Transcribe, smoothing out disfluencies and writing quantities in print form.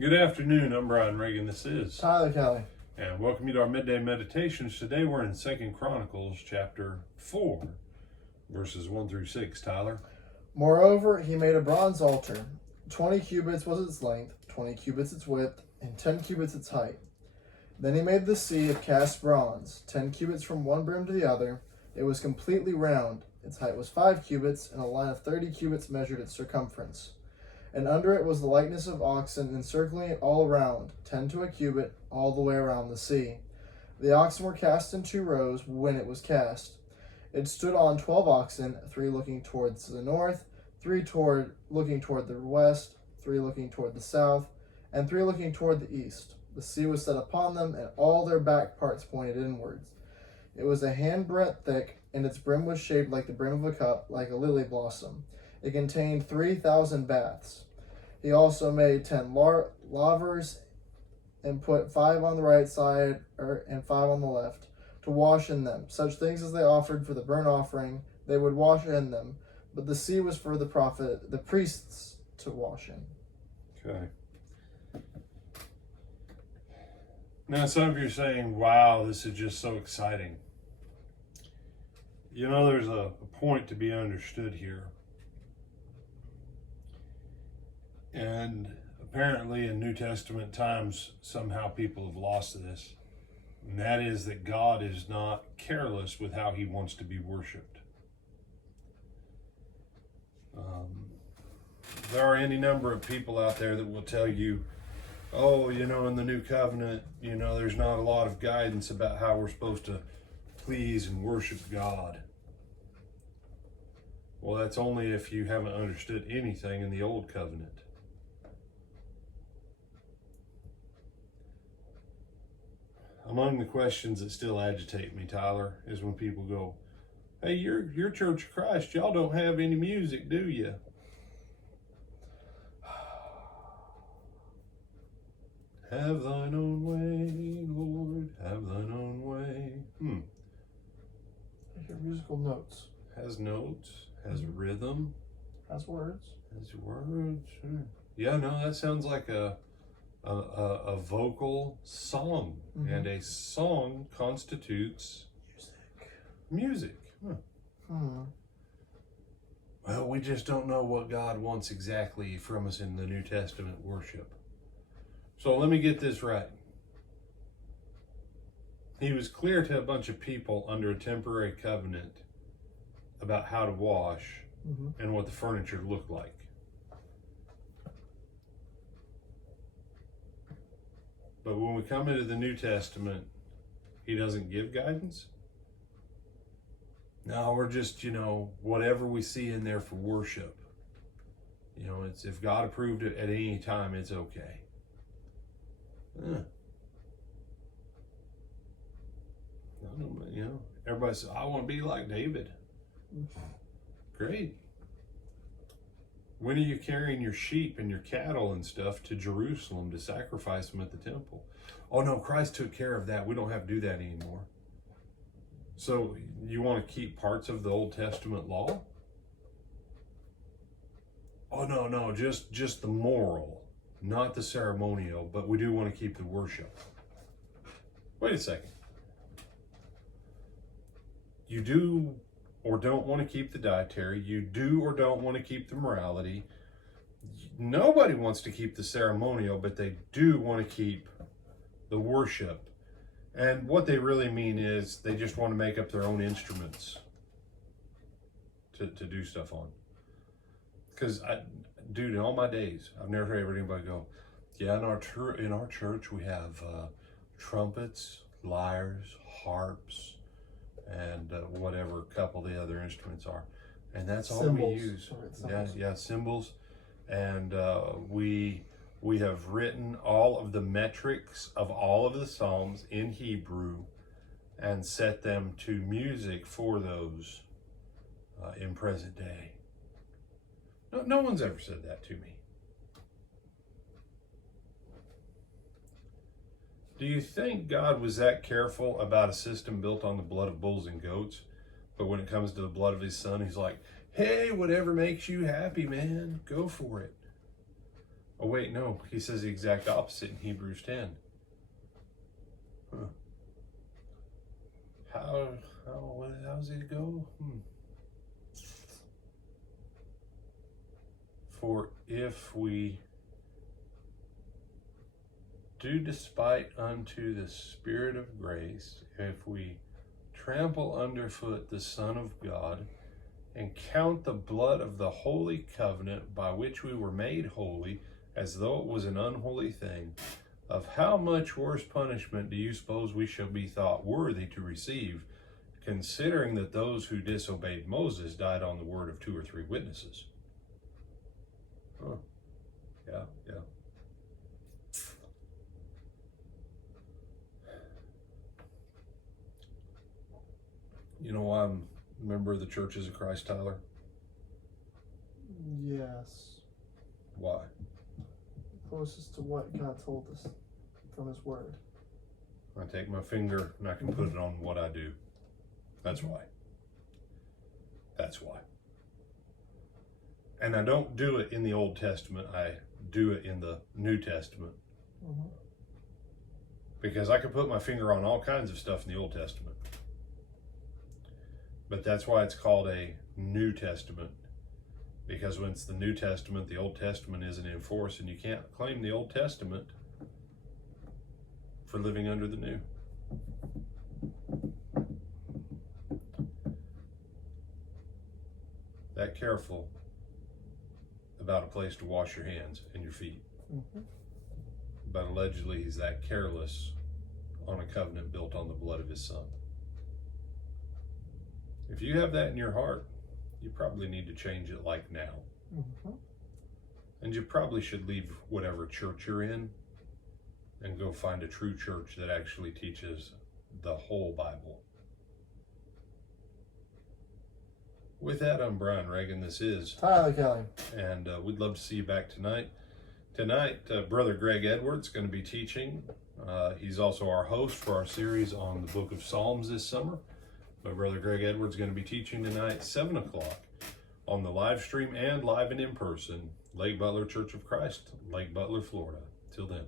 Good afternoon. I'm Brian Reagan. This is Tyler Kelly. And welcome you to our midday meditations. Today we're in 2 Chronicles chapter 4, verses 1 through 6. Tyler? Moreover, he made a bronze altar. 20 cubits was its length, 20 cubits its width, and 10 cubits its height. Then he made the sea of cast bronze, 10 cubits from one brim to the other. It was completely round. Its height was 5 cubits, and a line of 30 cubits measured its circumference. And under it was the likeness of oxen, encircling it all around, 10 to a cubit, all the way around the sea. The oxen were cast in 2 rows when it was cast. It stood on 12 oxen, 3 looking towards the north, 3 looking toward the west, 3 looking toward the south, and 3 looking toward the east. The sea was set upon them, and all their back parts pointed inwards. It was a handbreadth thick, and its brim was shaped like the brim of a cup, like a lily blossom. It contained 3,000 baths. He also made 10 lavers and put 5 on the right side and 5 on the left to wash in them. Such things as they offered for the burnt offering, they would wash in them. But the sea was for the priests to wash in. Okay. Now some of you are saying, wow, this is just so exciting. You know, there's a point to be understood here. And apparently in New Testament times, somehow people have lost this. And that is that God is not careless with how he wants to be worshiped. There are any number of people out there that will tell you, oh, you know, in the New Covenant, you know, there's not a lot of guidance about how we're supposed to please and worship God. Well, that's only if you haven't understood anything in the Old Covenant. Among the questions that still agitate me, Tyler, is when people go, hey, you're Church of Christ, y'all don't have any music, do you? Have thine own way, Lord, have thine own way. Your musical notes. Has notes, has rhythm. Has words. Has words, sure. Yeah, no, that sounds like a vocal song. Mm-hmm. And a song constitutes music. Well, we just don't know what God wants exactly from us in the New Testament worship. So let me get this right. He was clear to a bunch of people under a temporary covenant about how to wash and what the furniture looked like. But when we come into the New Testament, he doesn't give guidance. No, we're just, you know, whatever we see in there for worship. You know, it's if God approved it at any time, it's okay. You know, everybody says, I want to be like David. Great. When are you carrying your sheep and your cattle and stuff to Jerusalem to sacrifice them at the temple? Oh no, Christ took care of that. We don't have to do that anymore. So you want to keep parts of the Old Testament law? Oh no, just the moral, not the ceremonial, but we do want to keep the worship. Wait a second. You do or don't want to keep the dietary. You do or don't want to keep the morality. Nobody wants to keep the ceremonial, but they do want to keep the worship. And what they really mean is they just want to make up their own instruments to do stuff on. Because, dude, in all my days, I've never heard anybody go, yeah, in our church we have trumpets, lyres, harps, and whatever a couple of the other instruments are. And that's all we use. Yeah, cymbals. And we have written all of the metrics of all of the Psalms in Hebrew and set them to music for those in present day. No one's ever said that to me. Do you think God was that careful about a system built on the blood of bulls and goats, but when it comes to the blood of his son, he's like, hey, whatever makes you happy, man, go for it? Oh wait, no, he says the exact opposite in Hebrews 10. Huh. How's it go? For if we do despite unto the Spirit of grace, if we trample underfoot the Son of God, and count the blood of the holy covenant by which we were made holy, as though it was an unholy thing, of how much worse punishment do you suppose we shall be thought worthy to receive, considering that those who disobeyed Moses died on the word of 2 or 3 witnesses? Huh. Yeah. You know why I'm a member of the Churches of Christ, Tyler? Yes. Why? Closest to what God told us from His Word. I take my finger and I can put it on what I do. That's why. That's why. And I don't do it in the Old Testament. I do it in the New Testament. Because I could put my finger on all kinds of stuff in the Old Testament. But that's why it's called a New Testament. Because when it's the New Testament, the Old Testament isn't in force, and you can't claim the Old Testament for living under the New. That careful about a place to wash your hands and your feet. But allegedly he's that careless on a covenant built on the blood of his Son. If you have that in your heart, you probably need to change it like now. And you probably should leave whatever church you're in and go find a true church that actually teaches the whole Bible. With that, I'm Brian Reagan. This is Tyler Kelly. And we'd love to see you back tonight. Tonight, Brother Greg Edwards is going to be teaching. He's also our host for our series on the book of Psalms this summer. But Brother Greg Edwards is going to be teaching tonight, 7 o'clock, on the live stream and live and in person, Lake Butler Church of Christ, Lake Butler, Florida. Till then.